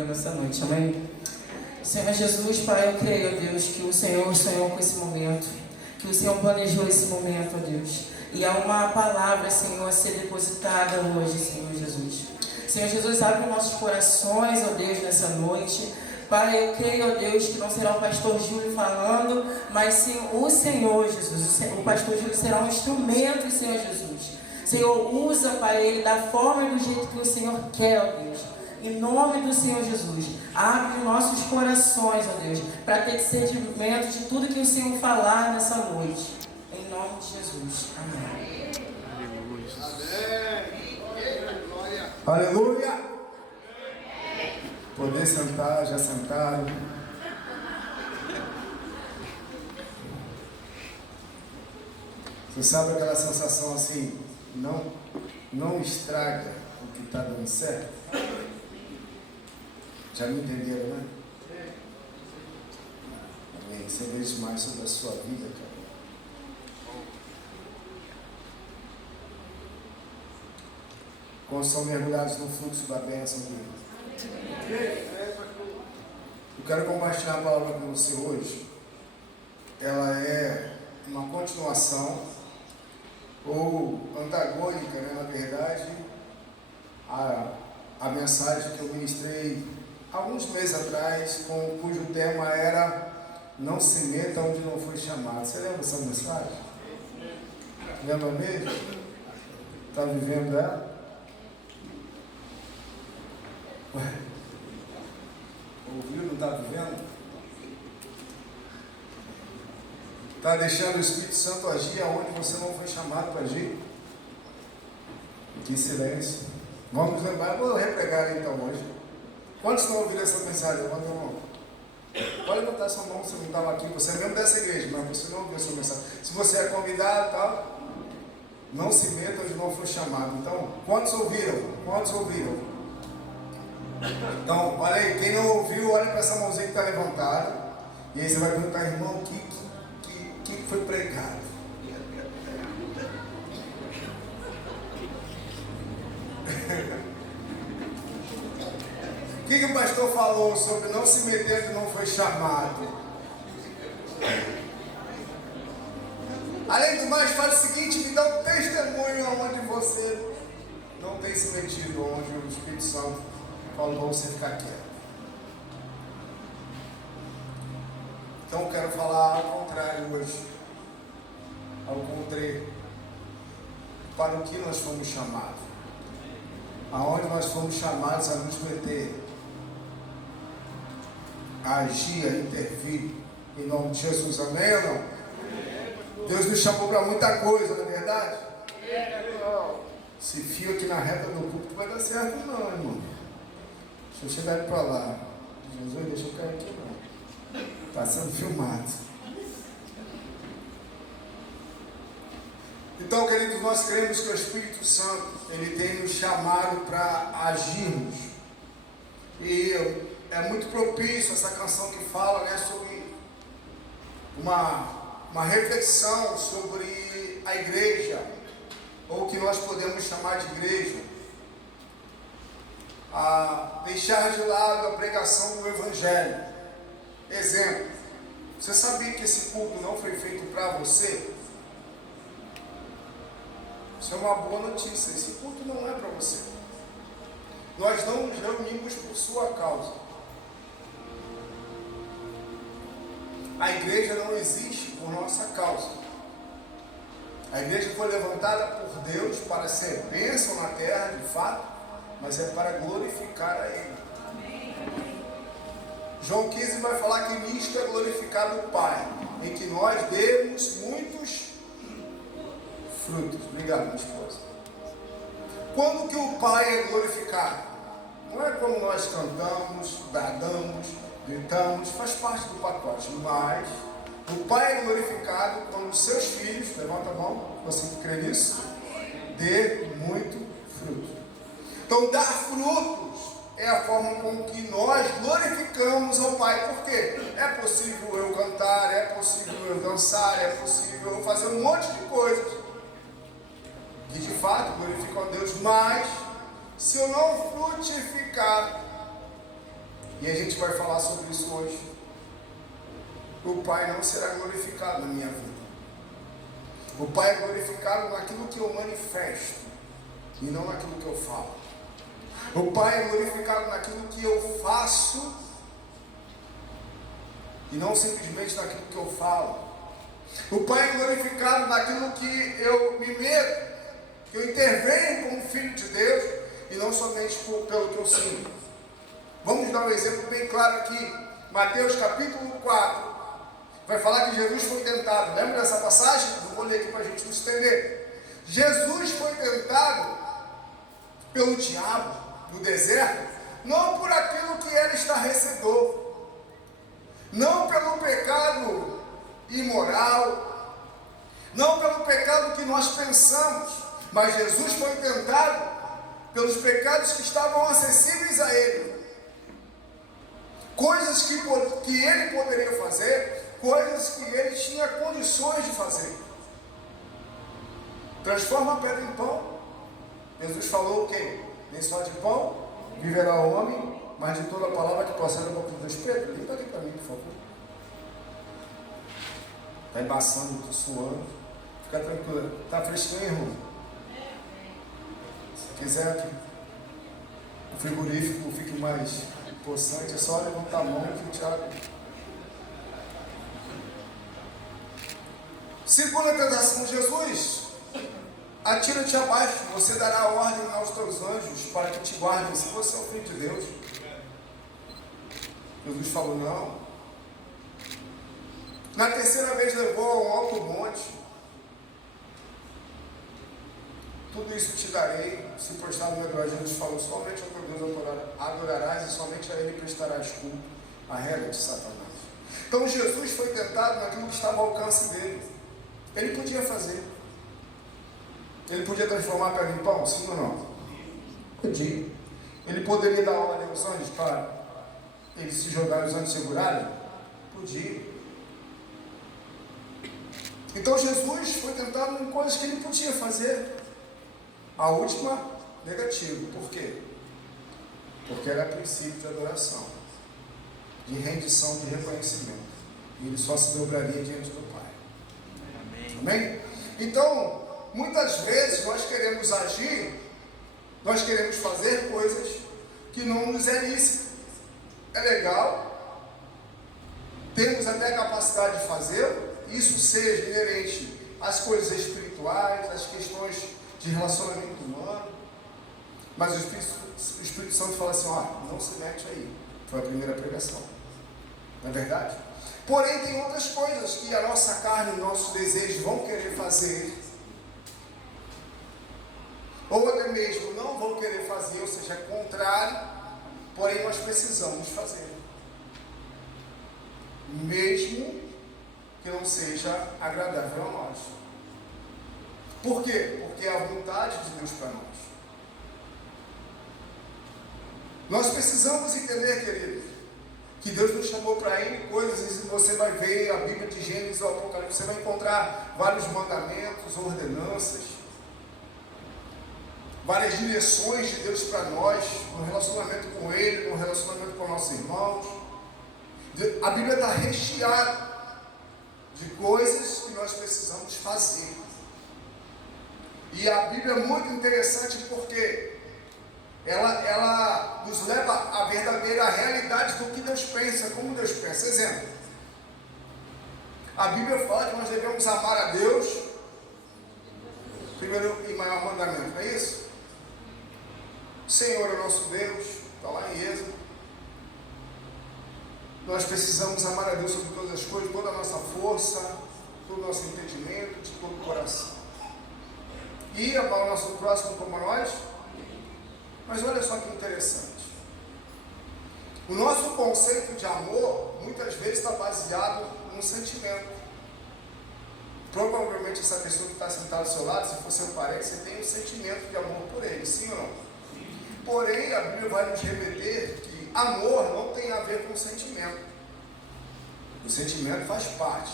Ele nessa noite, amém? Senhor Jesus, Pai, eu creio, ó Deus, que o Senhor sonhou com esse momento, que o Senhor planejou esse momento, ó Deus. E há uma palavra, Senhor, a ser depositada hoje, Senhor Jesus. Senhor Jesus, abre nossos corações, ó Deus, nessa noite. Pai, eu creio, ó Deus, que não será o pastor Júlio falando, mas sim o Senhor Jesus. O pastor Júlio será um instrumento, Senhor Jesus. Senhor, usa, Pai, ele da forma e do jeito que o Senhor quer, ó Deus. Em nome do Senhor Jesus, abre nossos corações, ó Deus, para ter discernimento de tudo que o Senhor falar nessa noite. Em nome de Jesus. Amém. Aleluia! Poder sentar, já sentaram. Você sabe aquela sensação assim, não estraga o que está dando certo? Já me entenderam, né? Amém. Você vê mais sobre a sua vida, cara. Quando são mergulhados no fluxo da bênção dele. Eu quero compartilhar a palavra com você hoje. Ela é uma continuação ou antagônica, né, na verdade, a mensagem que eu ministrei alguns meses atrás, cujo tema era "Não se meta onde não foi chamado". Você lembra dessa mensagem? Lembra mesmo? Está vivendo ela? Ouviu? Não está vivendo? Está deixando o Espírito Santo agir aonde você não foi chamado para agir? Que silêncio. Vamos lembrar, vou repregar então hoje. Quantos estão ouvindo essa mensagem? Levanta a mão. Pode levantar sua mão se não estava aqui. Você é mesmo dessa igreja, mas você não ouviu essa mensagem. Se você é convidado, tá? Não se meta onde não foi chamado. Então, quantos ouviram? Quantos ouviram? Então, olha aí, quem não ouviu, olha para essa mãozinha que está levantada. E aí você vai perguntar, irmão, o que foi pregado? O que o pastor falou sobre não se meter onde não foi chamado? Além do mais, faz o seguinte, me dá um testemunho onde você não tem se metido, onde o Espírito Santo falou para você ficar quieto. Então eu quero falar ao contrário hoje. Ao contrário. Para o que nós fomos chamados. Aonde nós fomos chamados a nos meter. A agir, a intervir. Em nome de Jesus. Amém ou não? Deus nos chamou para muita coisa, não é verdade? Se fio aqui na reta do culto, vai dar certo não, irmão. Deixa eu chegar para lá. Jesus, deixa eu cair aqui não. Está sendo filmado. Então, queridos, nós cremos que o Espírito Santo, ele tem nos chamado para agirmos. E é muito propício essa canção que fala, né, sobre uma reflexão sobre a igreja, ou o que nós podemos chamar de igreja. A deixar de lado a pregação do Evangelho. Exemplo, você sabia que esse culto não foi feito para você? Isso é uma boa notícia, esse culto não é para você. Nós não nos reunimos por sua causa. A igreja não existe por nossa causa. A igreja foi levantada por Deus para ser bênção na terra, de fato, mas é para glorificar a Ele. João 15 vai falar que nisto é glorificado o Pai, em que nós demos muitos frutos. Obrigado, minha esposa. Quando que o Pai é glorificado? Não é como nós cantamos, bradamos, gritamos, faz parte do pacote, mas o Pai é glorificado quando os seus filhos, levanta a mão, você que crê nisso, dê muito fruto. Então, dar frutos é a forma com que nós glorificamos ao Pai. Por quê? É possível eu cantar, é possível eu dançar, é possível eu fazer um monte de coisas que de fato glorificam a Deus, mas se eu não frutificar, E a gente vai falar sobre isso hoje. O Pai não será glorificado na minha vida. O Pai é glorificado naquilo que eu manifesto e não naquilo que eu falo. O Pai é glorificado naquilo que eu faço e não simplesmente naquilo que eu falo. O Pai é glorificado naquilo que eu me meto, que eu intervenho como filho de Deus e não somente pelo que eu sinto. Vamos dar um exemplo bem claro aqui. Mateus capítulo 4 vai falar que Jesus foi tentado. Lembra dessa passagem? Não vou ler aqui para a gente não se entender. Jesus foi tentado pelo diabo no deserto, não por aquilo que era estarrecedor, não pelo pecado imoral, não pelo pecado que nós pensamos, mas Jesus foi tentado pelos pecados que estavam acessíveis a Ele. Coisas que Ele poderia fazer, coisas que Ele tinha condições de fazer. Transforma a pedra em pão. Jesus falou o quê? Nem só de pão viverá o homem, mas de toda a palavra que procede da boca de Deus. Pedro, limpa aqui para mim, por favor. Está embaçando, estou suando. Fica tranquilo. Está fresquinho, irmão? Se quiser que o frigorífico fique mais possante, é só levantar a mão que o Thiago. Segunda tentação de Jesus: atira-te abaixo, você dará ordem aos teus anjos para que te guardem, se você é o filho de Deus. Jesus falou não. Na terceira vez levou a um alto monte. Tudo isso te darei, se prostrar no meu adorarás. Jesus falou, somente ao teu Deus adorarás e somente a Ele prestarás culto, a regra de Satanás. Então Jesus foi tentado naquilo que estava ao alcance dele. Ele podia fazer. Ele podia transformar a pedra em pão, sim ou não? Podia. Ele poderia dar ordem aos anjos para eles se jogarem, os anjos segurarem? Podia. Então Jesus foi tentado em coisas que ele podia fazer. A última, negativo. Por quê? Porque era princípio de adoração, de rendição, de reconhecimento. E ele só se dobraria diante do Pai. Amém? Então, muitas vezes nós queremos agir, nós queremos fazer coisas que não nos é lícito. É legal, temos até a capacidade de fazer, isso seja inerente às coisas espirituais, às questões de relacionamento humano, mas o Espírito Santo fala assim, não se mete aí. Foi a primeira pregação, não é verdade? Porém tem outras coisas que a nossa carne e nossos desejos vão querer fazer, ou até mesmo não vão querer fazer, ou seja, é contrário, porém nós precisamos fazer, mesmo que não seja agradável a nós. Por quê? Porque é a vontade de Deus para nós. Nós precisamos entender, queridos, que Deus nos chamou para ir coisas, e você vai ver a Bíblia de Gênesis ao Apocalipse, você vai encontrar vários mandamentos, ordenanças, várias direções de Deus para nós, no relacionamento com Ele, no relacionamento com nossos irmãos. A Bíblia está recheada de coisas que nós precisamos fazer. E a Bíblia é muito interessante porque ela nos leva à verdadeira realidade do que Deus pensa, como Deus pensa. Exemplo, a Bíblia fala que nós devemos amar a Deus, primeiro e maior mandamento, não é isso? O Senhor é nosso Deus, está lá em Êxodo. Nós precisamos amar a Deus sobre todas as coisas, toda a nossa força, todo o nosso entendimento, de todo o coração. E amar o nosso próximo como a nós. Mas olha só que interessante. O nosso conceito de amor, muitas vezes está baseado num sentimento. Provavelmente essa pessoa que está sentada ao seu lado, se for seu parente, você tem um sentimento de amor por ele, sim ou não? Porém, a Bíblia vai nos remeter que amor não tem a ver com sentimento. O sentimento faz parte,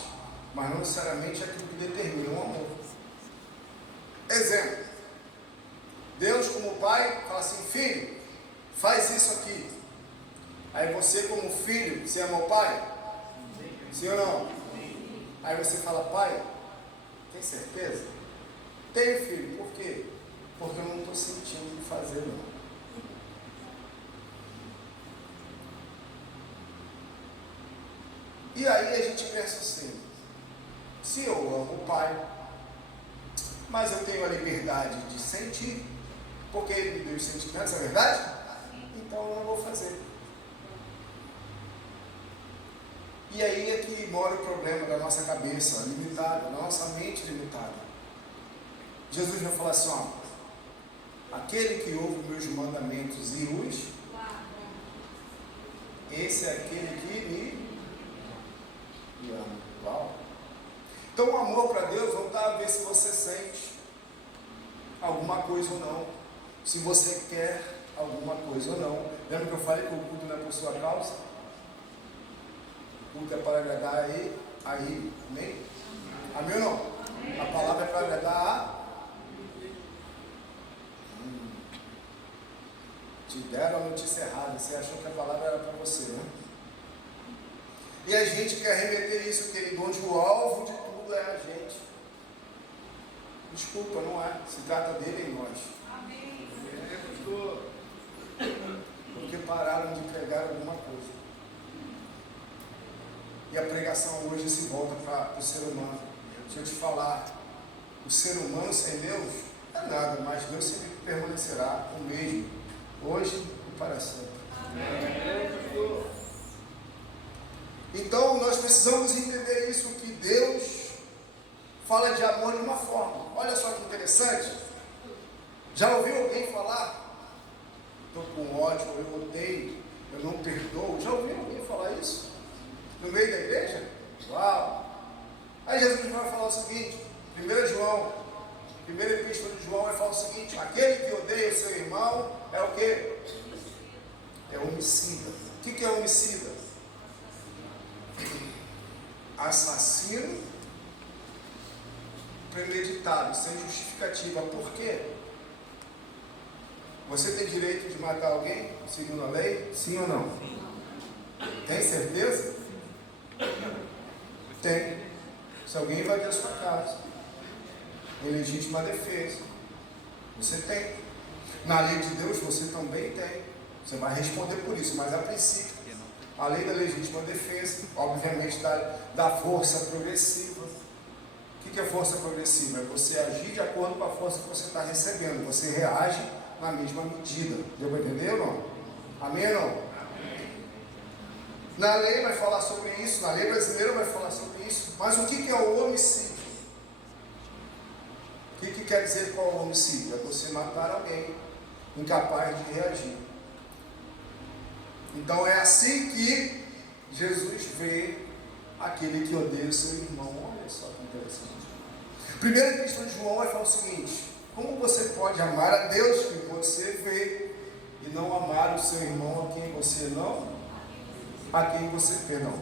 mas não necessariamente é aquilo que determina o amor. Exemplo, Deus como pai fala assim, filho, faz isso aqui. Aí você, como filho, você ama o pai? Sim ou não? Aí você fala, pai, tem certeza? Tenho, filho. Por quê? Porque eu não estou sentindo fazer, não. E aí a gente pensa assim, se eu amo o pai, mas eu tenho a liberdade de sentir, porque ele me deu os sentimentos, é verdade? Então eu não vou fazer. E aí é que mora o problema da nossa cabeça limitada, da nossa mente limitada. Jesus vai falar assim, ó, aquele que ouve meus mandamentos e os, esse é aquele que me ama. Uau. Então o amor para Deus não está a ver se você sente alguma coisa ou não, se você quer alguma coisa ou não. Lembra que eu falei que o culto não é por sua causa? O culto é para agradar aí, amém? Amém ou não? Amém. A palavra é para agradar a... Te deram a notícia errada, você achou que a palavra era para você, né? E a gente quer remeter isso, querido, onde o alvo de tudo é a gente. Desculpa, não é. Se trata dele em nós. Amém. Porque pararam de pregar alguma coisa. E a pregação hoje se volta para o ser humano. Deixa eu te falar, o ser humano sem Deus é nada, mas Deus sempre permanecerá o mesmo, hoje e para sempre. Amém. Então nós precisamos entender isso, que Deus fala de amor de uma forma. Olha só que interessante. Já ouviu alguém falar, estou com ódio, eu odeio, eu não perdoo? Já ouviu alguém falar isso? No meio da igreja? Uau! Aí Jesus vai falar o seguinte, 1 João, primeira epístola de João vai falar o seguinte, aquele que odeia o seu irmão é o quê? É homicida. O que é homicida? Assassino premeditado, sem justificativa. Por quê? Você tem direito de matar alguém, segundo a lei? Sim ou não? Tem certeza? Tem. Se alguém invadir a sua casa, em legítima defesa, você tem. Na lei de Deus você também tem. Você vai responder por isso, mas a princípio, a lei da legítima defesa, obviamente da força progressiva. O que é força progressiva? É você agir de acordo com a força que você está recebendo. Você reage na mesma medida. Deu para entender ou não? Amém ou não? Amém. Na lei vai falar sobre isso, na lei brasileira vai falar sobre isso. Mas o que é o homicídio? O que quer dizer qual é o homicídio? É você matar alguém incapaz de reagir. Então é assim que Jesus vê aquele que odeia o seu irmão. Olha só que interessante. Primeira epístola de João vai falar o seguinte: como você pode amar a Deus que você vê e não amar o seu irmão a quem você não? Perdão.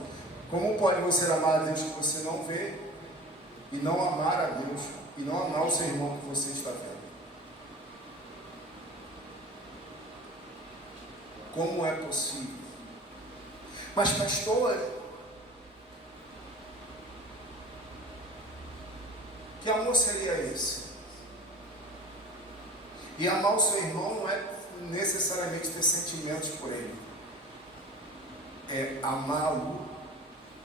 Como pode você amar a Deus que você não vê e não amar a Deus e não amar o seu irmão que você está vendo? Como é possível? Mas pastor, que amor seria esse? E amar o seu irmão não é necessariamente ter sentimentos por ele. É amá-lo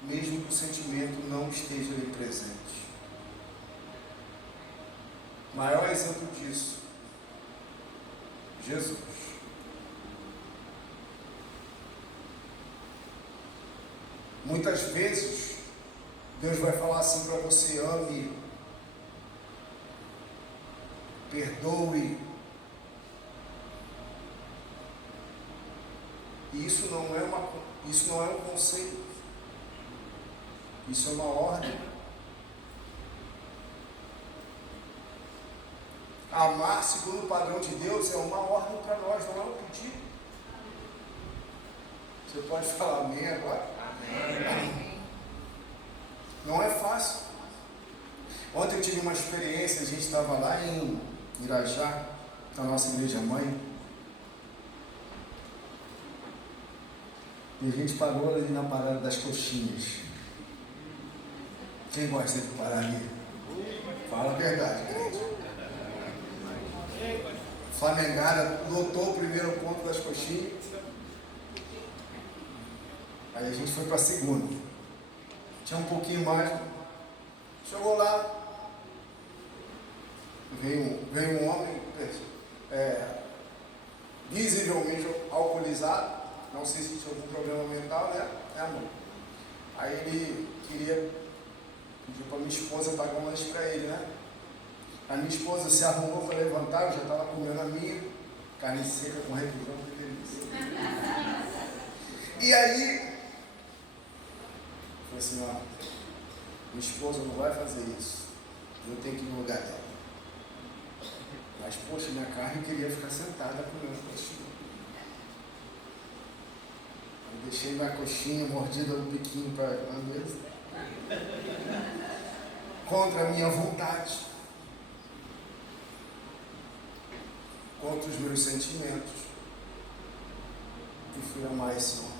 mesmo que o sentimento não esteja ali presente. Maior exemplo disso, Jesus. Muitas vezes Deus vai falar assim para você: ame, perdoe. E isso não é um conselho, isso é uma ordem. Amar segundo o padrão de Deus é uma ordem para nós, não é um pedido. Você pode falar amém agora? Amém. Não é fácil. Ontem eu tive uma experiência, a gente estava lá em Irajá, na nossa igreja mãe. E a gente parou ali na parada das coxinhas. Quem gosta de parar ali? Fala a verdade, gente. Flamengada lotou o primeiro ponto das coxinhas. Aí a gente foi para a segunda. Tinha um pouquinho mais. Chegou lá. Veio um homem visivelmente alcoolizado. Não sei se tinha algum problema mental, né? Amor? Aí ele pediu para minha esposa pagar um lanche para ele, né? A minha esposa se arrumou para levantar, eu já estava comendo a minha, carne seca com requeijão, que delícia. E aí, eu falei assim, ó, minha esposa não vai fazer isso, eu tenho que ir no lugar dela. Mas, poxa, minha carne queria ficar sentada comendo coxinha. Eu deixei minha coxinha mordida no biquinho para a mesa. Contra a minha vontade. Contra os meus sentimentos. E fui amar esse homem.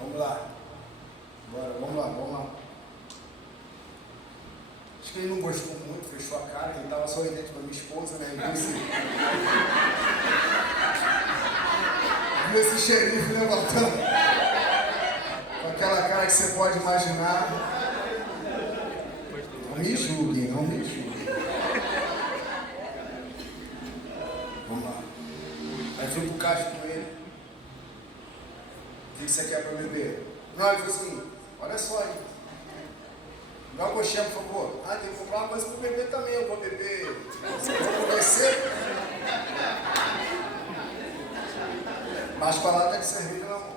Vamos lá. Bora, vamos lá. Acho que ele não gostou muito, fechou a cara, ele estava sorridente para minha esposa, né? Viu esse xerife levantando. Com aquela cara que você pode imaginar. Não me julguem. Vamos lá. Aí fui pro caixa com ele. O que você quer para beber? Não, ele falou assim, olha só aí. Dá uma coxinha, por favor. Tem que comprar uma coisa para beber também. Eu vou beber. Vou conhecer. Mas para lá tem que cerveja na mão.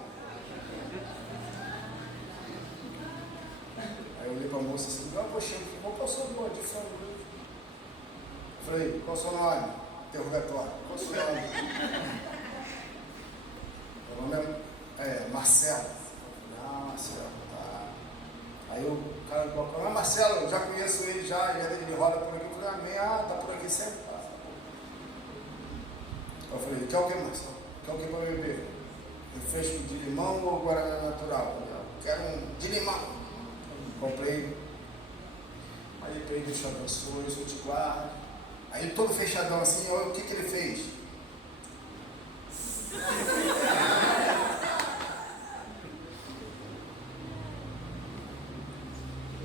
Aí eu olhei para a moça assim, dá uma coxinha, por favor. Qual o seu nome? De frango. Eu falei, qual o seu nome? Interrogatório. Qual o seu nome? Meu nome é Marcelo. Marcelo, tá. Aí o cara colocou, Marcelo, eu já conheço ele, ele roda por aqui. Eu falei, tá por aqui sempre. Eu falei, quer o que, Marcelo? Quer o que para beber? Refresco de limão ou guaraná natural? Eu quero um de limão. Comprei. Aí ele Deus te abençoe, eu te guardo. Aí todo fechadão assim, olha o que ele fez.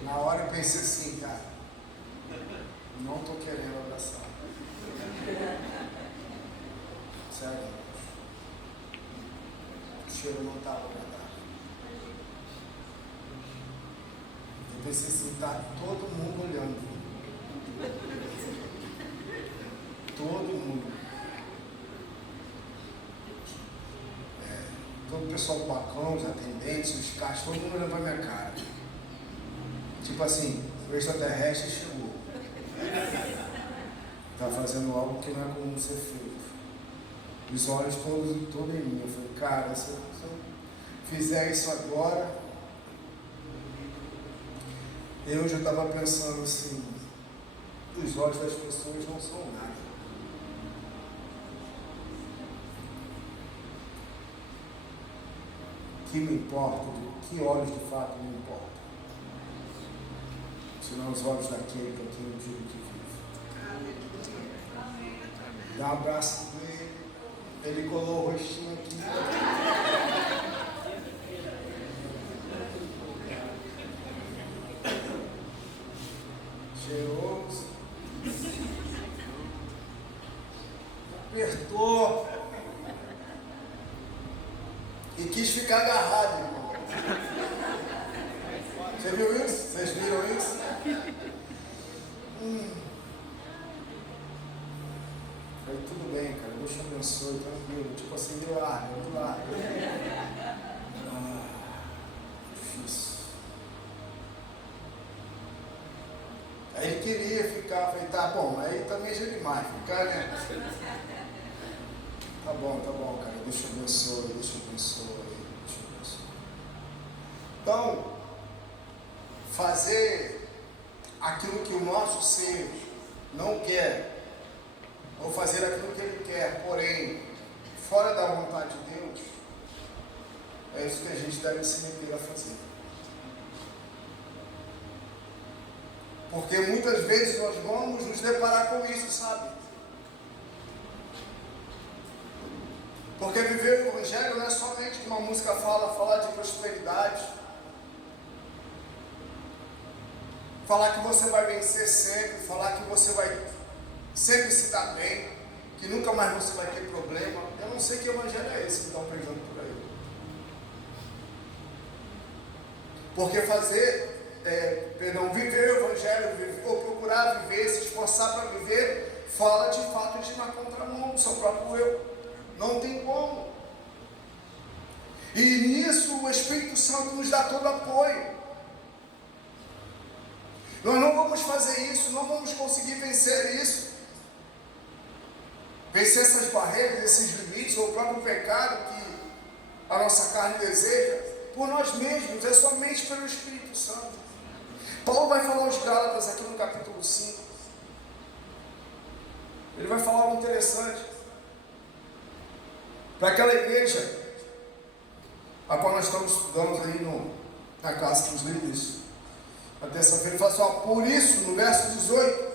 Na hora eu pensei assim, cara, não estou querendo abraçar. Sério. O cheiro não estava agradável. Eu pensei assim, tá todo mundo olhando. Todo mundo. Todo o pessoal do balcão, os atendentes, os caixas, todo mundo olhando para minha cara. Tipo assim, o extraterrestre chegou. Está fazendo algo que não é comum ser feito. Os olhos todos em mim. Eu falei, cara, se eu fizer isso agora, eu já estava pensando assim, os olhos das pessoas não são nada. O que me importa, que olhos de fato me importam? Senão os olhos daquele para quem eu digo que vive. Dá um abraço nele, ele colou o rostinho aqui. Cheiroso. Apertou. E quis ficar agarrado, irmão. Você viu isso? Vocês viram isso? Falei, tudo bem, cara, Deus te abençoe, tranquilo. Tipo assim, me larga. Difícil. Aí ele queria ficar, falei, tá bom, aí também já é demais, ficar, né? Tá bom, cara, Deus te abençoe. Então, fazer aquilo que o nosso ser não quer, ou fazer aquilo que ele quer, porém, fora da vontade de Deus, É isso que a gente deve se meter a fazer. Porque muitas vezes nós vamos nos deparar com isso, sabe? Porque viver o Evangelho não é somente que uma música falar de prosperidade, falar que você vai vencer sempre, falar que você vai sempre se dar bem, que nunca mais você vai ter problema. Eu não sei que Evangelho é esse que estão pregando por aí. Porque viver o Evangelho, ou procurar viver, se esforçar para viver, fala de fato de ir na contramão do seu próprio eu. Não tem como. E nisso o Espírito Santo nos dá todo apoio. Nós não vamos fazer isso, não vamos conseguir vencer isso. Vencer essas barreiras, esses limites, ou o próprio pecado que a nossa carne deseja, por nós mesmos, é somente pelo Espírito Santo. Paulo vai falar aos Gálatas aqui no capítulo 5. Ele vai falar algo interessante. Para aquela igreja a qual nós estamos estudando aí na classe dos líderes, na terça-feira, ele fala assim, ó, por isso, no verso 18,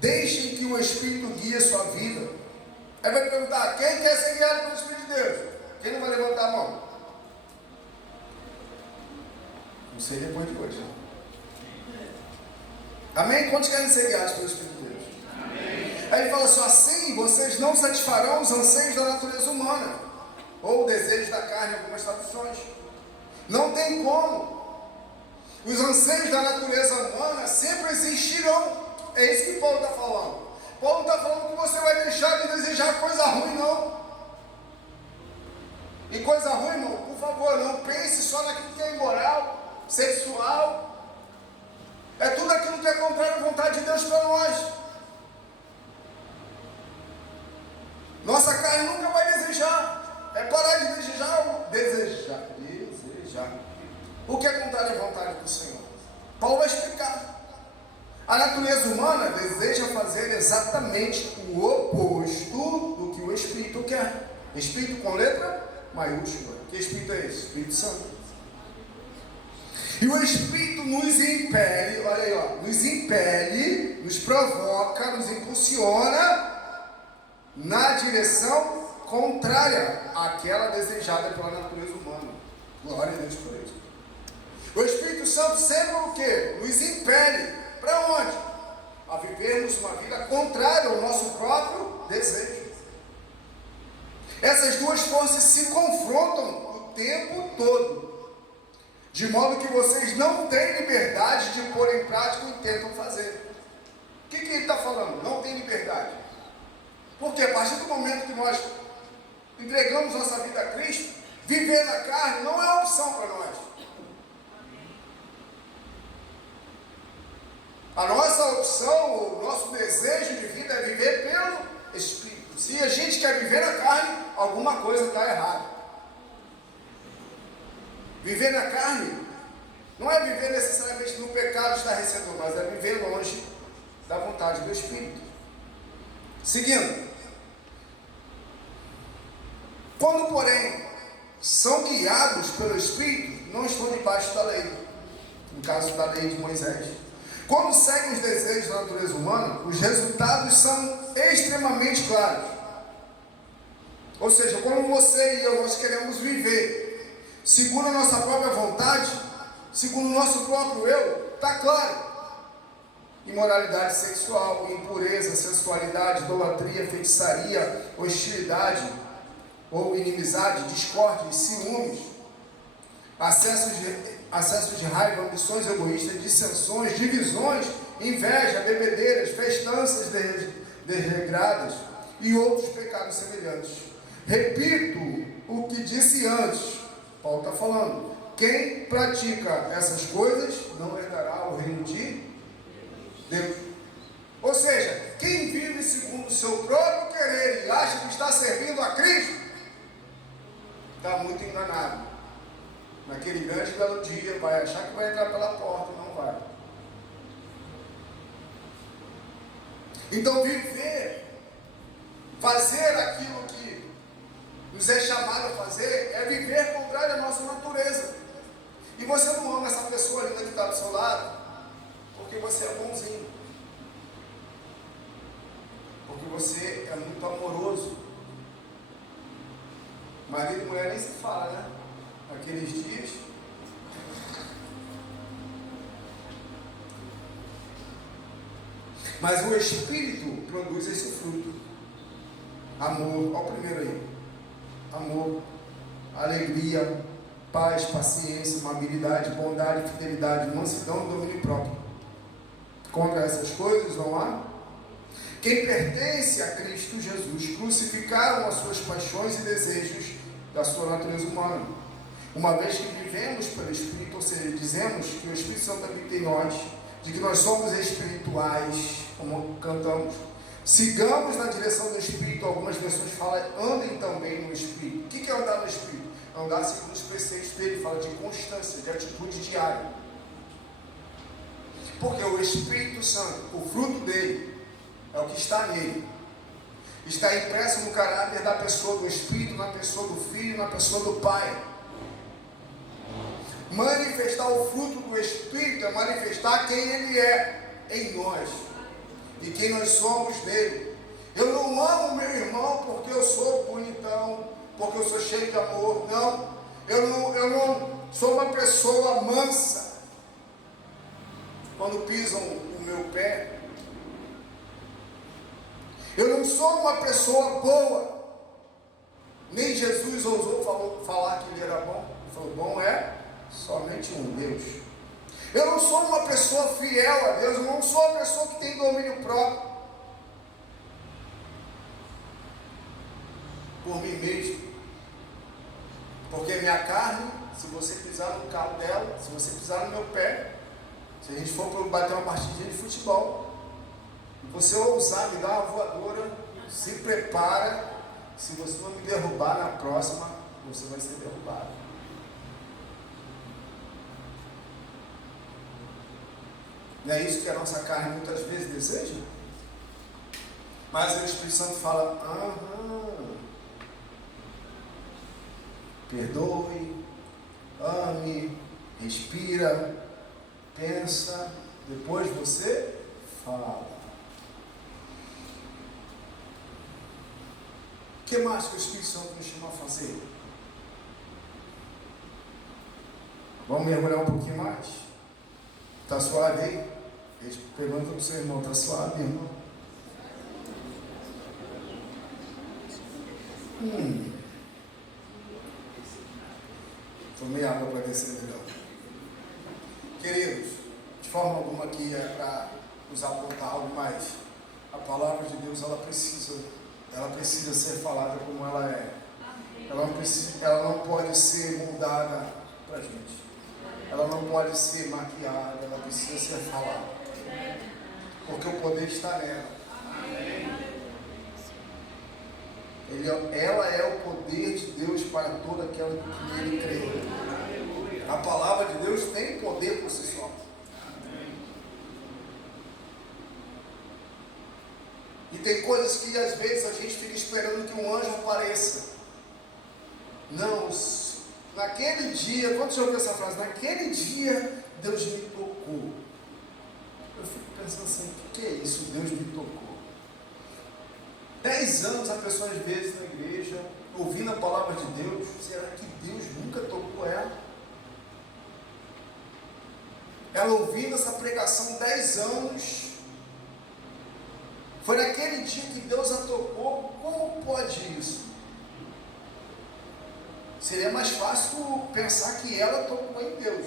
deixem que o Espírito guie a sua vida. Aí vai perguntar, quem quer ser guiado pelo Espírito de Deus? Quem não vai levantar a mão? Não sei depois de hoje. Amém? Quantos querem ser guiados pelo Espírito de Deus? Amém. Aí ele fala assim, vocês não satisfarão os anseios da natureza humana, ou desejos da carne, algumas traduções. Não tem como. Os anseios da natureza humana sempre existirão. É isso que Paulo está falando. Paulo não está falando que você vai deixar de desejar coisa ruim, não. E coisa ruim, irmão, por favor, não pense só naquilo que é imoral, sexual. É tudo aquilo que é contrário à vontade de Deus para nós. Nossa carne nunca vai desejar. É parar de desejar. O que é contrário à vontade do Senhor? Paulo vai explicar. A natureza humana deseja fazer exatamente o oposto do que o Espírito quer. Espírito com letra maiúscula. Que Espírito é esse? Espírito Santo. E o Espírito nos impele, olha aí, ó, nos impele, nos provoca, nos impulsiona na direção contrária àquela desejada pela natureza humana. Glória a Deus por isso. O Espírito Santo sempre o quê? Nos impele. Para onde? A vivermos uma vida contrária ao nosso próprio desejo. Essas duas forças se confrontam o tempo todo, de modo que vocês não têm liberdade de pôr em prática o que tentam fazer. O que ele está falando? Não tem liberdade. Porque a partir do momento que nós entregamos nossa vida a Cristo, viver na carne não é opção para nós. A nossa opção, o nosso desejo de vida é viver pelo Espírito. Se a gente quer viver na carne, alguma coisa está errada. Viver na carne não é viver necessariamente no pecado estarrecedor, mas é viver longe da vontade do Espírito. Seguindo. Quando, porém, são guiados pelo Espírito, não estão debaixo da lei. No caso da lei de Moisés. Quando seguem os desejos da natureza humana, os resultados são extremamente claros. Ou seja, quando você e eu, nós queremos viver segundo a nossa própria vontade, segundo o nosso próprio eu, está claro. Imoralidade sexual, impureza, sensualidade, idolatria, feitiçaria, hostilidade ou inimizade, discórdia, ciúmes, acessos de raiva, ambições egoístas, dissensões, divisões, inveja, bebedeiras, festanças desregradas e outros pecados semelhantes. Repito o que disse antes. Paulo está falando, quem pratica essas coisas não herdará o reino de Deus. Ou seja, quem vive segundo o seu próprio querer e acha que está servindo a Cristo, está muito enganado. Naquele grande belo dia, vai achar que vai entrar pela porta, não vai. Então, fazer aquilo que nos é chamado a fazer é viver contrário à nossa natureza. E você não ama essa pessoa linda que está do seu lado porque você é bonzinho, porque você é muito amoroso. Marido e mulher nem se fala, né? Aqueles dias. Mas o Espírito produz esse fruto. Amor, olha o primeiro aí. Amor, alegria, paz, paciência, amabilidade, bondade, fidelidade, mansidão e domínio próprio. Contra essas coisas não há. Quem pertence a Cristo Jesus crucificaram as suas paixões e desejos da sua natureza humana. Uma vez que vivemos pelo Espírito, ou seja, dizemos que o Espírito Santo habita em nós, de que nós somos espirituais, como cantamos. Sigamos na direção do Espírito. Algumas versões falam, andem também no Espírito. O que é andar no Espírito? Andar segundo os preceitos dele, fala de constância, de atitude diária. Porque o Espírito Santo, o fruto dele, é o que está nele. Está impresso no caráter da pessoa do Espírito, na pessoa do Filho, na pessoa do Pai. Manifestar o fruto do Espírito é manifestar quem ele é em nós e quem nós somos nele. Eu não amo meu irmão porque eu sou bonitão, porque eu sou cheio de amor. Não, eu não sou uma pessoa mansa. Quando pisam o meu pé, eu não sou uma pessoa boa. Nem Jesus ousou falar que ele era bom. Ele falou, bom é somente um Deus. Eu não sou uma pessoa fiel a Deus. Eu não sou uma pessoa que tem domínio próprio por mim mesmo. Porque minha carne, se você pisar no carro dela, se você pisar no meu pé, se a gente for bater uma partidinha de futebol, e você ousar me dar uma voadora, se prepara. Se você não me derrubar na próxima, você vai ser derrubado. Não é isso que a nossa carne muitas vezes deseja? Mas o Espírito Santo fala, perdoe, ame, respira, pensa, depois você fala. O que mais que o Espírito Santo nos chama a fazer? Vamos mergulhar um pouquinho mais? Está suave aí? Pergunta para o seu irmão, está suave, irmão? Tomei água para descer melhor. Queridos, de forma alguma aqui é para nos apontar algo mais. A palavra de Deus, ela precisa ser falada como ela é. Ela não pode ser moldada para a gente. Ela não pode ser maquiada, ela precisa ser falada. Porque o poder está nela. Ela é o poder de Deus para todo aquele que nele crê. A palavra de Deus tem poder por si só. E tem coisas que às vezes a gente fica esperando que um anjo apareça. Não, naquele dia, quando você ouviu essa frase? Naquele dia Deus me tocou. Eu fico pensando assim, o que é isso? Deus me tocou. 10 anos a pessoa às vezes na igreja, ouvindo a palavra de Deus, será que Deus nunca tocou ela? Ela ouvindo essa pregação 10 anos, foi naquele dia que Deus a tocou. Como pode isso? Seria mais fácil pensar que ela tocou em Deus.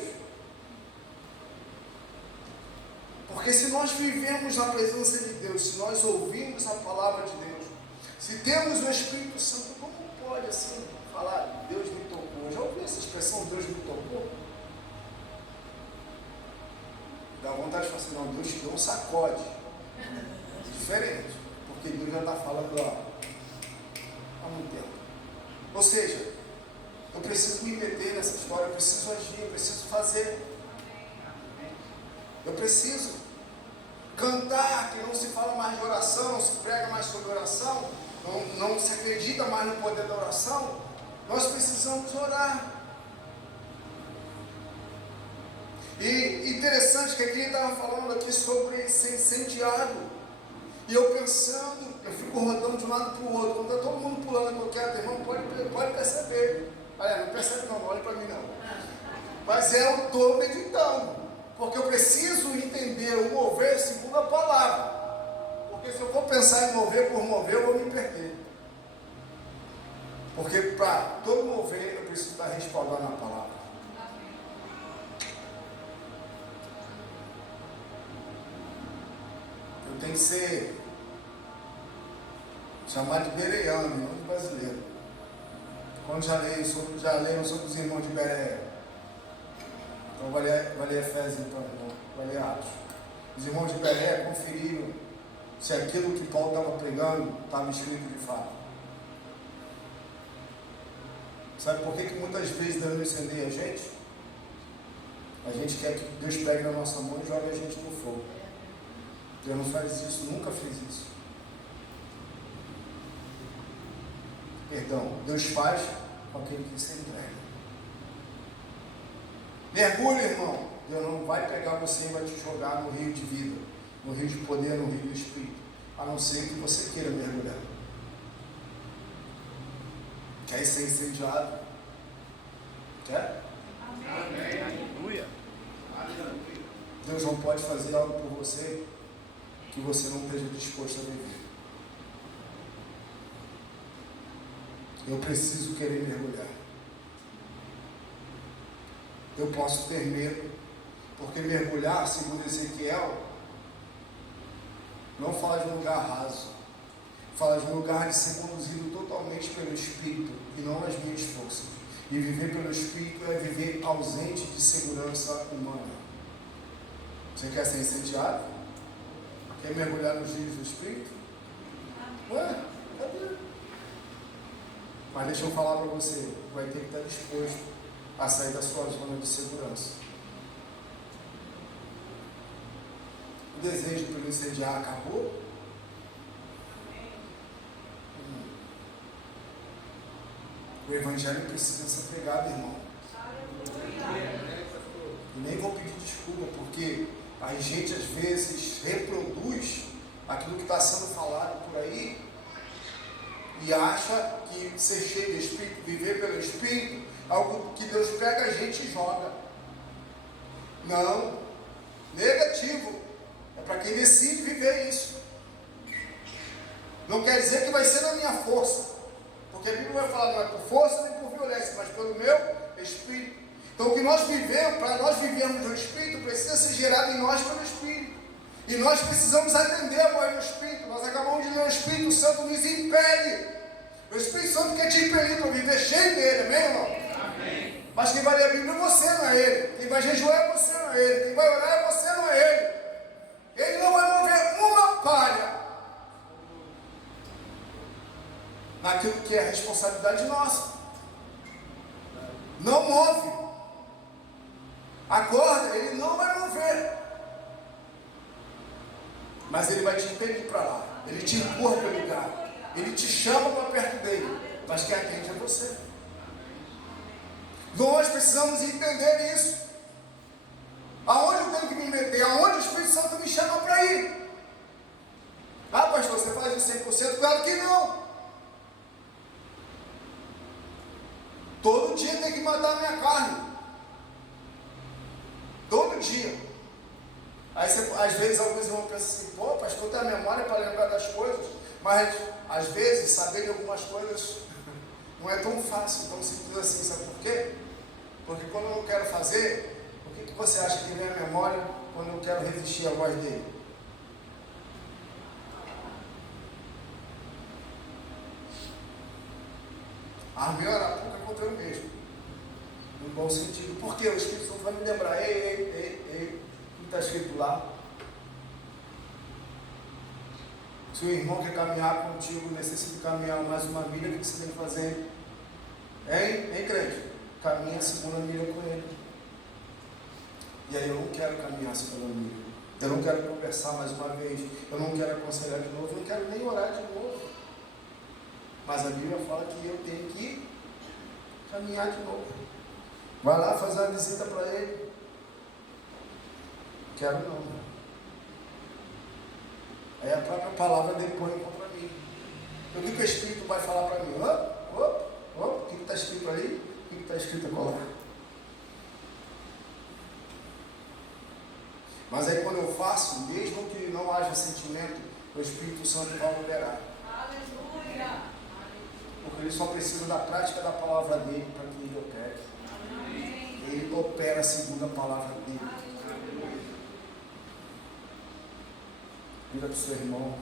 Porque se nós vivemos na presença de Deus, se nós ouvimos a palavra de Deus, se temos o Espírito Santo, como pode assim falar, Deus me tocou? Já ouviu essa expressão, Deus me tocou? Dá vontade de falar assim, não, Deus te deu um sacode. Diferente, porque Deus já está falando há muito tempo. Ou seja, eu preciso me meter nessa história, eu preciso agir, eu preciso fazer. Eu preciso cantar, que não se fala mais de oração, não se prega mais sobre oração, não se acredita mais no poder da oração. Nós precisamos orar. E interessante que aqui ele estava falando aqui sobre ser incendiado. E eu pensando, eu fico rodando de um lado para o outro. Quando está todo mundo pulando qualquer irmão, pode perceber. Olha, não percebe não olhe para mim não. Mas eu estou meditando. Porque eu preciso entender o mover segundo a palavra. Porque se eu for pensar em mover por mover, eu vou me perder. Porque para todo mover, eu preciso estar respaldado na palavra. Eu tenho que ser chamado de bereano, não de brasileiro. Quando já leram sobre os irmãos de Bereia. Então vai ler Efésios, então, vai ler Atos. Os irmãos de Bereia conferiram se aquilo que Paulo estava pregando estava escrito de fato. Sabe por que muitas vezes Deus não incendeia a gente? A gente quer que Deus pegue na nossa mão e jogue a gente no fogo. Deus não faz isso, nunca fez isso. Perdão, Deus faz com aquele que se entrega. Mergulhe, irmão. Deus não vai pegar você e vai te jogar no rio de vida, no rio de poder, no rio do Espírito, a não ser que você queira mergulhar. Quer ser incendiado? Quer? Amém. Aleluia. Deus não pode fazer algo por você que você não esteja disposto a viver. Eu preciso querer mergulhar. Eu posso ter medo, porque mergulhar, segundo Ezequiel, não fala de um lugar raso, fala de um lugar de ser conduzido totalmente pelo Espírito e não nas minhas forças. E viver pelo Espírito é viver ausente de segurança humana. Você quer ser incendiado? Quer mergulhar nos rios do Espírito? Ué, cadê? Mas deixa eu falar para você, vai ter que estar disposto a sair da sua zona de segurança. O desejo pelo incendiar acabou? O Evangelho precisa ser pregado, irmão. E nem vou pedir desculpa, porque a gente às vezes reproduz aquilo que está sendo falado por aí e acha que ser cheio do Espírito, viver pelo Espírito, algo que Deus pega a gente e joga. Não, negativo. É para quem decide viver isso. Não quer dizer que vai ser na minha força, porque a Bíblia vai falar não é por força nem por violência, mas pelo meu Espírito. Então o que nós vivemos, para nós vivermos no Espírito, precisa ser gerado em nós pelo Espírito. E nós precisamos atender a voz do Espírito. Nós acabamos de ler: o Espírito Santo nos impele. O Espírito Santo quer te impelir para viver cheio dele, amém, irmão? Amém. Mas quem vai ler a Bíblia é você, não é ele. Quem vai jejuar é você, não é ele. Quem vai orar é você, não é ele. Ele não vai mover uma palha naquilo que é responsabilidade nossa. Não move. Acorda, ele não vai mover. Mas ele vai te impedir para lá. Ele te empurra para o lugar. Ele te chama para perto dele. Mas quem atende é você. Nós precisamos entender isso. Aonde eu tenho que me meter? Aonde o Espírito Santo me chama para ir? Ah, pastor, você faz isso 100%? Claro que não. Todo dia tem que matar a minha carne. Todo dia. Aí você, às vezes alguns irmãos pensam assim: pô, pastor, tem a memória para lembrar das coisas. Mas às vezes saber de algumas coisas não é tão fácil, tão simples assim. Sabe por quê? Porque quando eu não quero fazer, o que você acha que vem à memória quando eu quero resistir à voz dele? Armei a arapuca contra eu mesmo, no bom sentido. Por quê? O Espírito Santo vai me lembrar: ei, o que está escrito lá? Se o irmão quer caminhar contigo, necessita caminhar mais uma milha, o que você tem que fazer? Hein, crente? Caminha a segunda milha com ele. E aí eu não quero caminhar a segunda milha. Eu não quero conversar mais uma vez. Eu não quero aconselhar de novo. Eu não quero nem orar de novo. Mas a Bíblia fala que eu tenho que caminhar de novo. Vai lá fazer uma visita para ele. Quero não. Aí a própria palavra depõe contra mim. Eu vi que o Espírito vai falar para mim. O que está escrito ali? O que está escrito agora? Mas aí quando eu faço, mesmo que não haja sentimento, o Espírito Santo vai liberar. Aleluia! Porque ele só precisa da prática da palavra dele para que ele opere. Amém. Ele opera segundo a palavra dele. Vira para o seu irmão,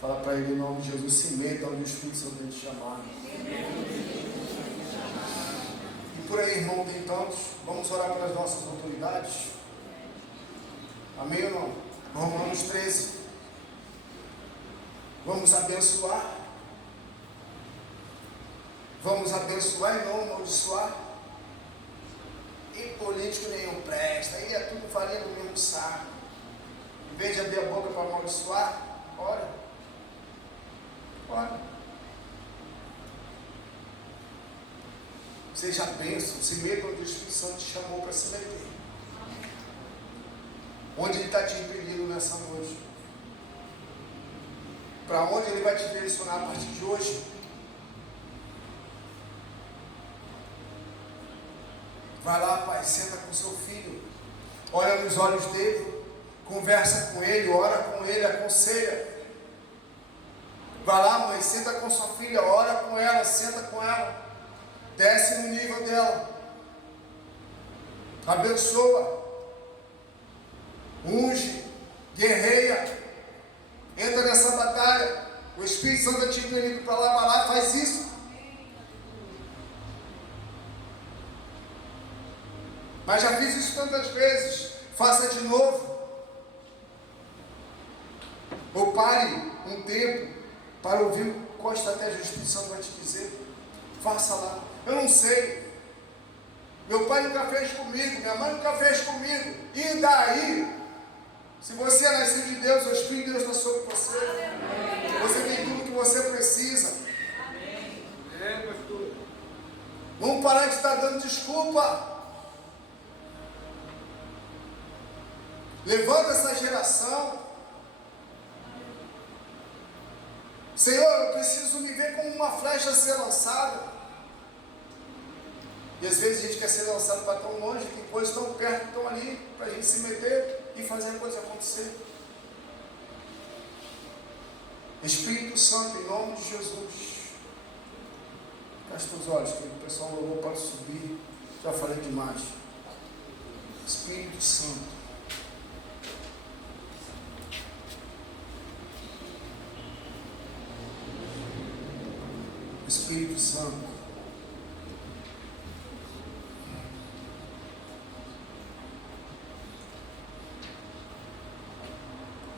fala para ele em nome de Jesus, se meta onde o Espírito Santo tem te chamado. E por aí, irmão, tem tantos. Vamos orar pelas nossas autoridades. Amém ou não? Romanos 13. Vamos abençoar. Vamos abençoar e não amaldiçoar. E político nenhum presta. Aí é tudo farinha do mesmo saco. Em vez de abrir a boca para amaldiçoar, ora. Ora. Seja bênção. Se meta onde o Espírito Santo te chamou para se meter. Onde Ele está te impelindo nessa noite? Para onde Ele vai te direcionar a partir de hoje? Vai lá, pai, senta com seu filho, olha nos olhos dele, conversa com ele, ora com ele, aconselha. Vai lá, mãe, senta com sua filha, ora com ela, senta com ela, desce no nível dela, abençoa, unge, guerreia, entra nessa batalha. O Espírito Santo está te impelindo para lá, vai lá, faz isso. Mas já fiz isso tantas vezes, faça de novo. Ou pare um tempo para ouvir qual estratégia o Espírito Santo vai te dizer. Faça lá. Eu não sei. Meu pai nunca fez comigo, minha mãe nunca fez comigo. E daí? Se você é nascido de Deus, o Espírito de Deus está sobre você. Você tem tudo que você precisa. Vamos parar de estar dando desculpa. Levanta essa geração. Senhor, eu preciso me ver como uma flecha a ser lançada. E às vezes a gente quer ser lançado para tão longe, tem coisas tão perto que estão ali, para a gente se meter e fazer a coisa acontecer. Espírito Santo, em nome de Jesus. Fecha os olhos, que o pessoal louvou para subir. Já falei demais. Espírito Santo. Espírito Santo,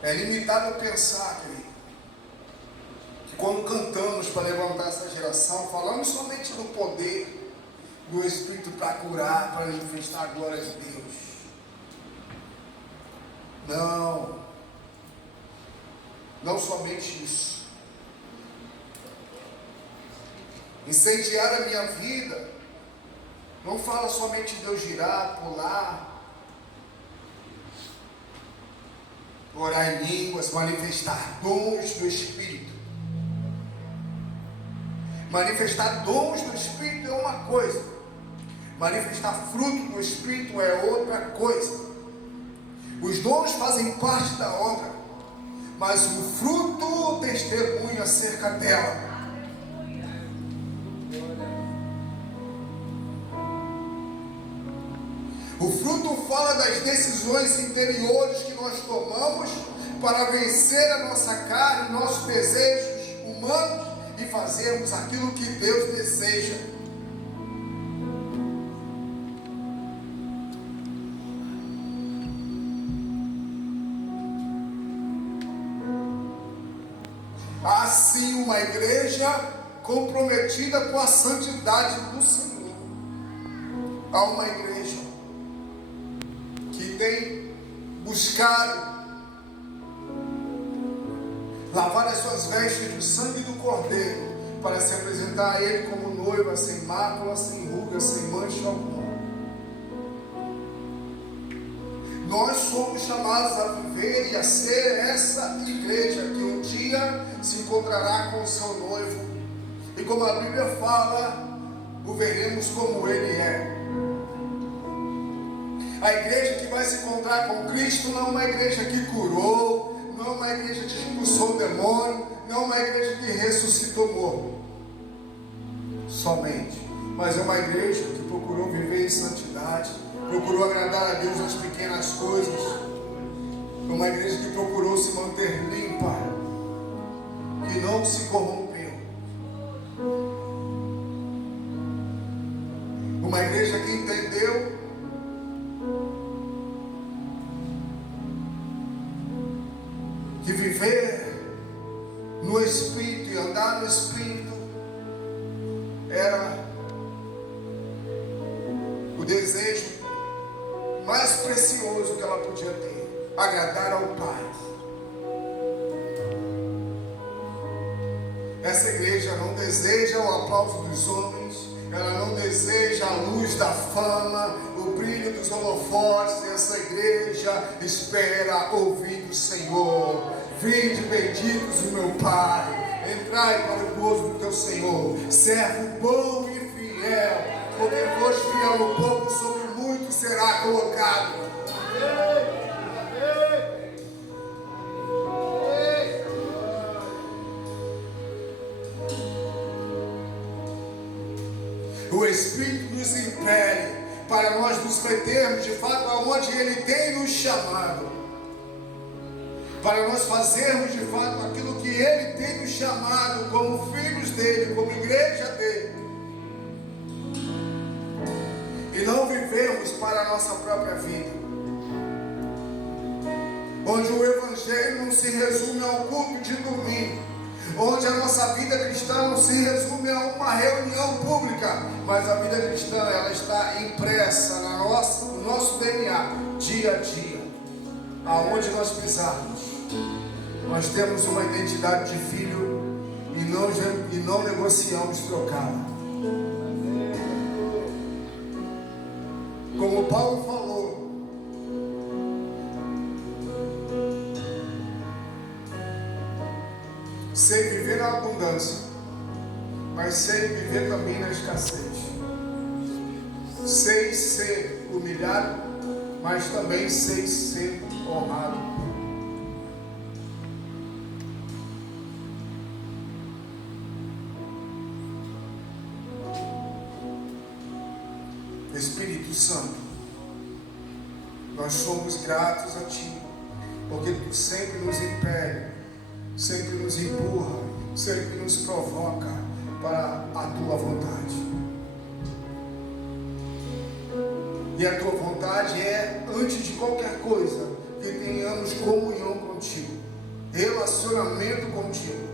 é limitado pensar, querido, que quando cantamos para levantar essa geração, falamos somente do poder do Espírito para curar, para manifestar a glória de Deus. Não somente isso. Incendiar a minha vida não fala somente de eu girar, pular, orar em línguas, manifestar dons do Espírito. Manifestar dons do Espírito é uma coisa, manifestar fruto do Espírito é outra coisa. Os dons fazem parte da obra, mas o fruto testemunha acerca dela. O fruto fala das decisões interiores que nós tomamos para vencer a nossa carne, nossos desejos humanos e fazermos aquilo que Deus deseja. Há sim uma igreja comprometida com a santidade do Senhor. Há uma igreja que tem buscado lavar as suas vestes do sangue do Cordeiro, para se apresentar a Ele como noiva, sem mácula, sem ruga, sem mancha alguma. Nós somos chamados a viver e a ser essa igreja que um dia se encontrará com o seu noivo. E como a Bíblia fala, o veremos como Ele é. A igreja que vai se encontrar com Cristo não é uma igreja que curou, não é uma igreja que expulsou o demônio, não é uma igreja que ressuscitou morto somente, mas é uma igreja que procurou viver em santidade, procurou agradar a Deus nas pequenas coisas. É uma igreja que procurou se manter limpa, que não se corrompeu. Uma igreja que entendeu que viver no Espírito e andar no Espírito era o desejo mais precioso que ela podia ter, agradar ao Pai. Essa igreja não deseja o aplauso dos homens, ela não deseja a luz da fama, o brilho dos holofotes. Essa igreja espera ouvir do Senhor: vinde benditos do meu Pai, entrai para o gozo do teu Senhor, servo bom e fiel, porque foste fiel no pouco, sobre muito será colocado. O Espírito nos impele para nós nos metermos de fato aonde Ele tem nos chamado, para nós fazermos de fato aquilo que Ele tem nos chamado como filhos dEle, como igreja dEle, e não vivemos para a nossa própria vida, onde o Evangelho não se resume ao culto de domingo, onde a nossa vida cristã não se resume a uma reunião pública, mas a vida cristã ela está impressa no nosso DNA, dia a dia, aonde nós pisarmos. Nós temos uma identidade de filho e não negociamos trocá-la. Como Paulo falou, sei viver na abundância, mas sei viver também na escassez. Sei ser humilhado, mas também sei ser honrado. Espírito Santo, nós somos gratos a Ti, porque Tu sempre nos impele, sempre nos empurra, sempre nos provoca para a Tua vontade. E a Tua vontade é, antes de qualquer coisa, que tenhamos comunhão contigo, relacionamento contigo.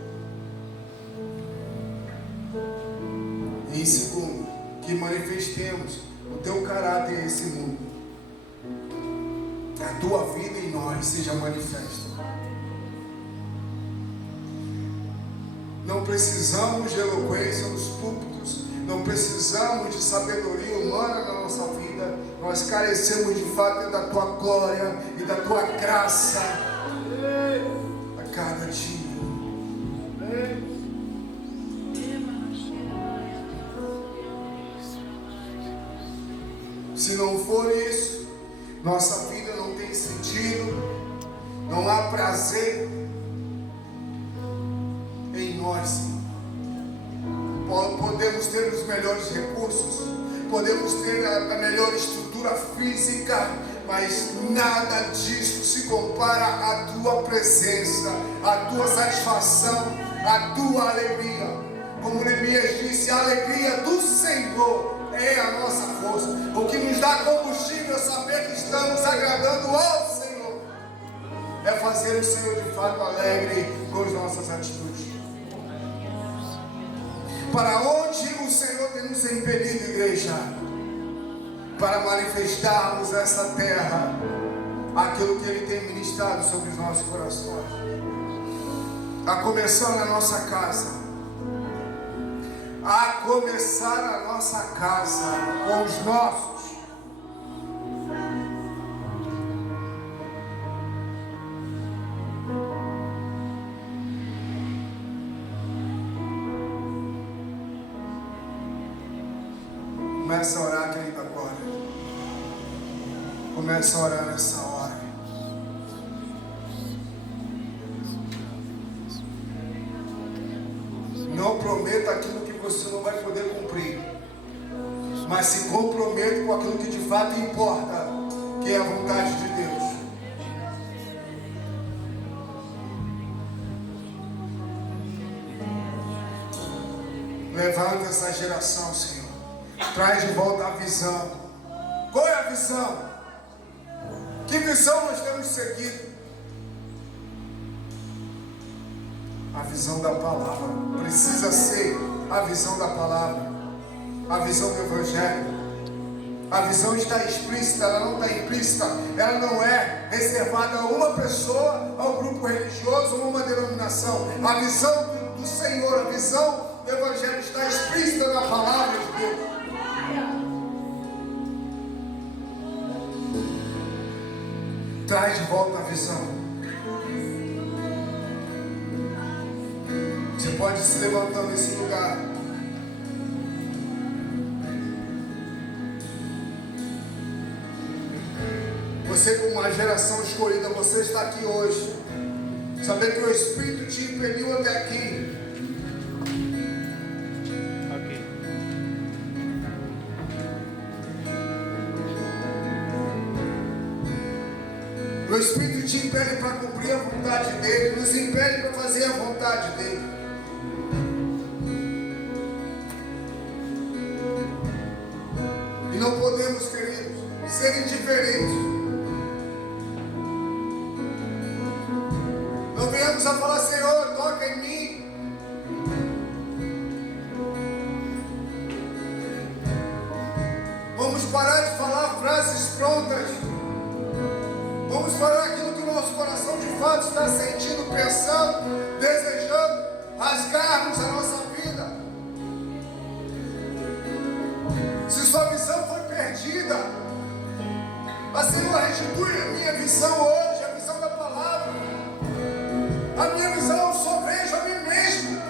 E em segundo, que manifestemos o Teu caráter a esse mundo, que a Tua vida em nós seja manifesta. Não precisamos de eloquência nos púlpitos, não precisamos de sabedoria humana na nossa vida, nós carecemos de fato da Tua glória e da Tua graça a cada dia. Se não for isso, nossa vida não tem sentido, não há prazer em nós, Senhor. Podemos ter os melhores recursos, podemos ter a melhor estrutura física, mas nada disso se compara à Tua presença, à Tua satisfação, à Tua alegria. Como Neemias disse, a alegria do Senhor é a nossa força. O que nos dá combustível é saber que estamos agradando ao Senhor, é fazer o Senhor de fato alegre com as nossas atitudes. Para onde o Senhor tem nos impelido, igreja? Para manifestarmos essa terra aquilo que Ele tem ministrado sobre os nossos corações, a começar na nossa casa, a começar a nossa casa com os nossos. Começa a orar, querido, agora. Começa a orar nessa hora. Não prometa aquilo que você não vai poder cumprir, mas se comprometa com aquilo que de fato importa, que é a vontade de Deus. Levanta essa geração, Senhor. Traz de volta a visão. Qual é a visão? Que visão nós temos seguido? A visão da palavra. Precisa ser a visão da palavra. A visão do Evangelho. A visão está explícita, ela não está implícita. Ela não é reservada a uma pessoa, a um grupo religioso ou a uma denominação. A visão do Senhor, a visão do Evangelho está explícita na palavra de Deus. Traz de volta a visão. Você pode se levantar nesse lugar. Você, como uma geração escolhida, você está aqui hoje. Saber que o Espírito te impeliu até aqui. O Espírito te impele para cumprir a vontade dele, nos impele para fazer a vontade dele. E não podemos, queridos, ser indiferentes. Não venhamos a falar, Senhor, toca em mim. Vamos parar de falar frases prontas. Vamos falar aquilo que o nosso coração de fato está sentindo, pensando, desejando, rasgarmos a nossa vida. Se sua visão foi perdida, mas Senhor, restitui a minha visão hoje, a visão da palavra. A minha visão, eu só vejo a mim mesmo,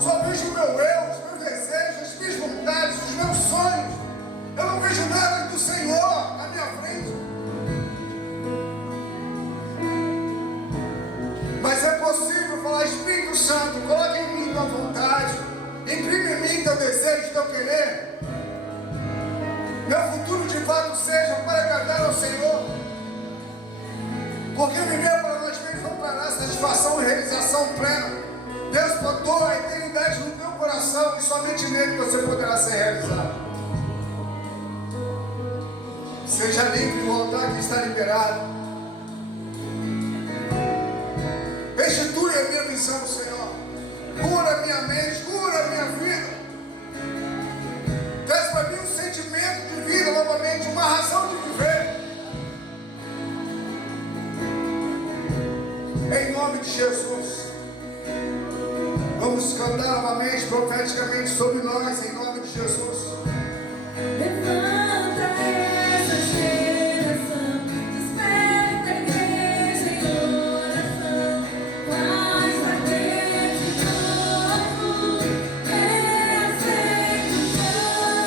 só vejo o meu eu, os meus desejos, as minhas vontades, os meus sonhos. Eu não vejo nada do Senhor na minha frente. Mas é possível falar, Espírito Santo, coloque em mim tua vontade, imprime em mim teu desejo, teu querer. Meu futuro de fato seja para agradar ao Senhor. Porque viver para nós mesmos não trará satisfação e realização plena. Deus botou a eternidade no teu coração e somente nele você poderá ser realizado. Seja livre, o altar que está liberado. Restitui a minha visão, Senhor. Cura a minha mente, cura a minha vida. Traz para mim um sentimento de vida novamente, uma razão de viver. Em nome de Jesus. Vamos cantar novamente, profeticamente sobre nós, em nome de Jesus. Levanta essa geração, desperta a igreja em oração, faz bater de novo, reacende o fogo.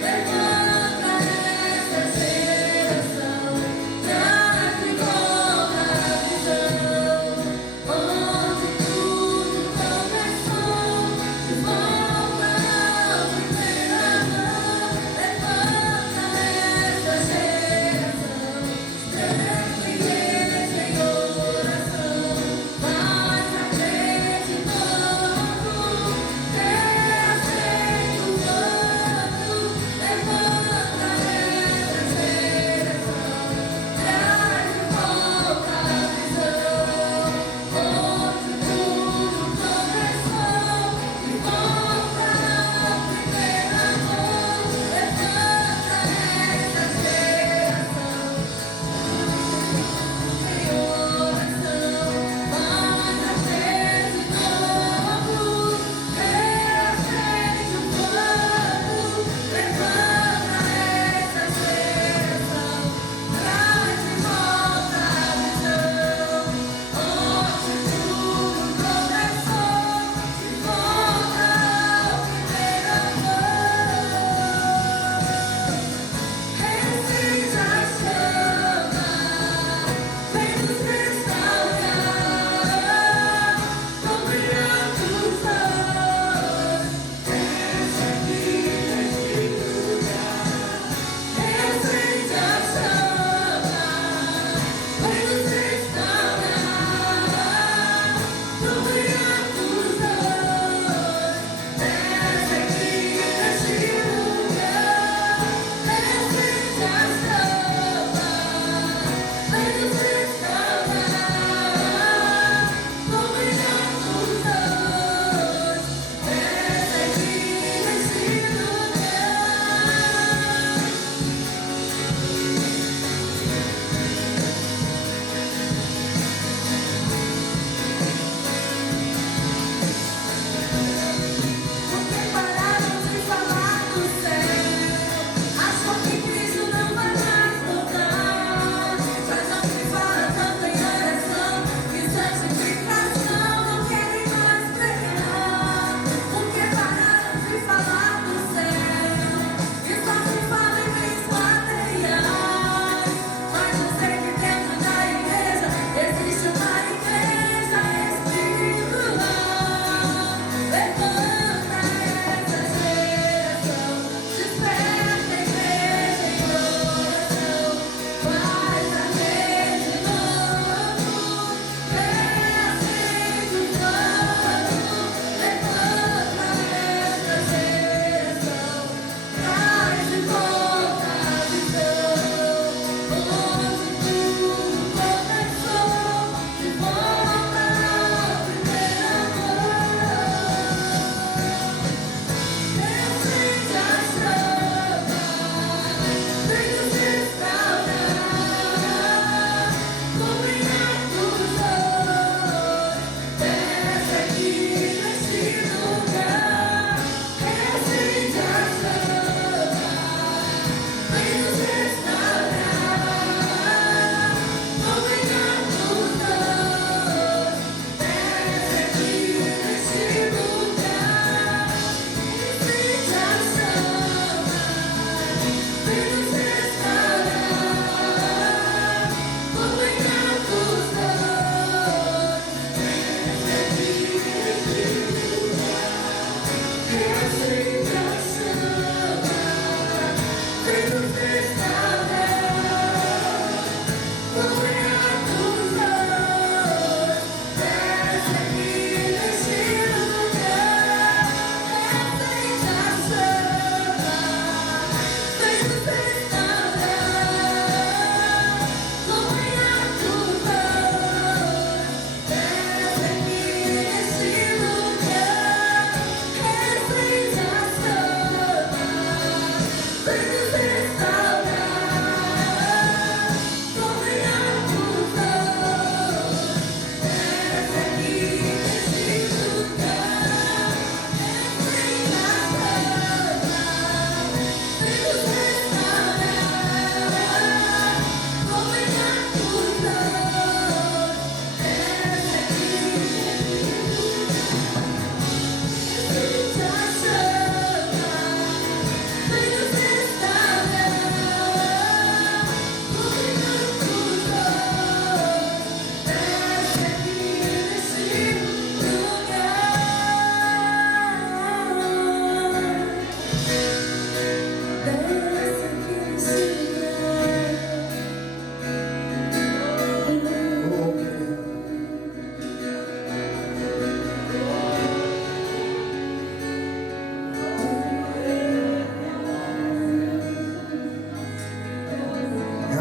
Levanta essa geração, traz de volta a visão, onde tudo começou, de volta ao primeiro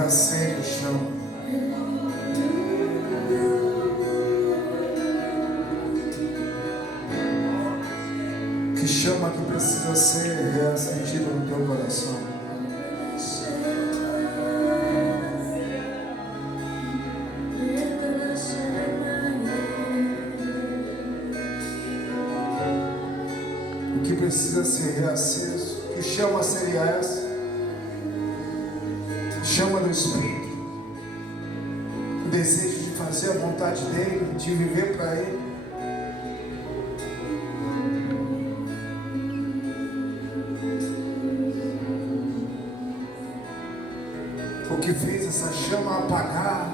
acende o chão. Que chama que precisa ser reacendida no teu coração. O que precisa ser reaceso. Que chama seria essa? Chama do Espírito. O desejo de fazer a vontade dEle, de viver para Ele. O que fez essa chama apagar?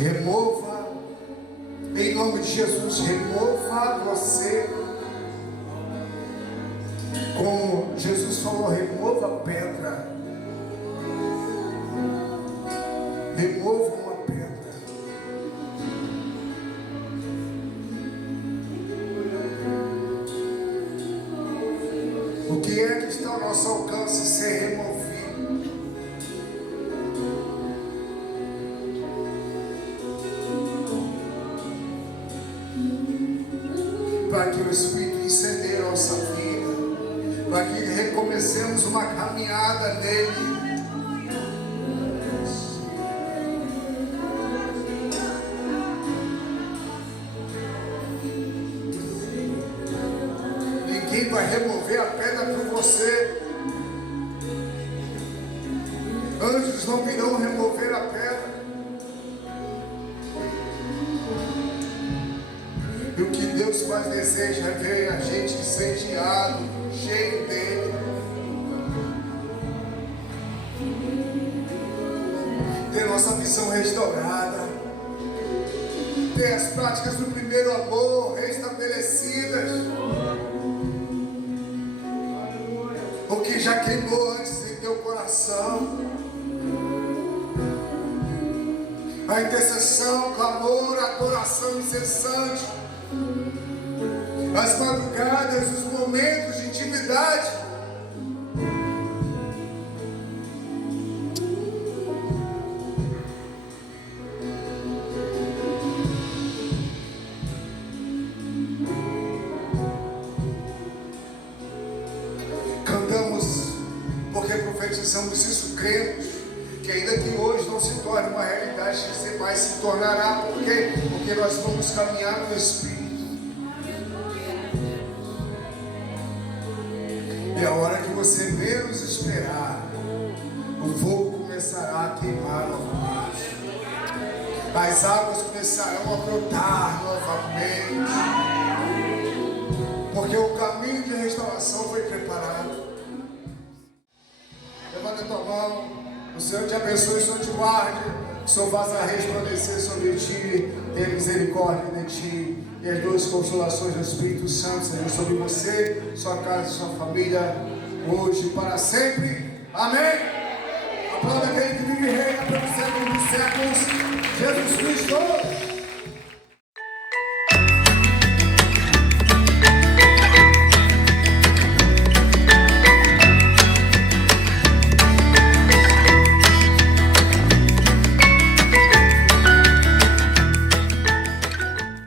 Remova, em nome de Jesus, remova você. Como Jesus falou, remova a pedra. Remova uma pedra. O que é que está ao nosso alcance ser removido? Para que o Espírito incendeie a nossa vida, para que recomecemos uma caminhada nele. Ninguém vai remover a pedra por você. Anjos não virão remover a pedra. E o que Deus mais deseja é ver a gente incendiado, cheio dele. Ter nossa visão restaurada. Ter as práticas do primeiro amor restabelecidas. O que já queimou antes em teu coração. A intercessão, clamor, adoração incessante. As madrugadas, os momentos de intimidade. Cantamos porque profetizamos isso, cremos que ainda que hoje não se torne uma realidade, que mais se tornará. Por quê? Porque nós vamos caminhar no Espírito. E a hora que você menos esperar, o fogo começará a queimar novamente. As águas começarão a brotar novamente. Porque o caminho de restauração foi preparado. Levanta a tua mão. O Senhor te abençoe, o Senhor te guarde. O Senhor faça resplandecer sobre ti, tenha misericórdia de ti. E as duas consolações do Espírito Santo sejam sobre você, sua casa e sua família, hoje e para sempre. Amém? Aplauda aquele que vive e reina pelos séculos dos séculos, Jesus Cristo.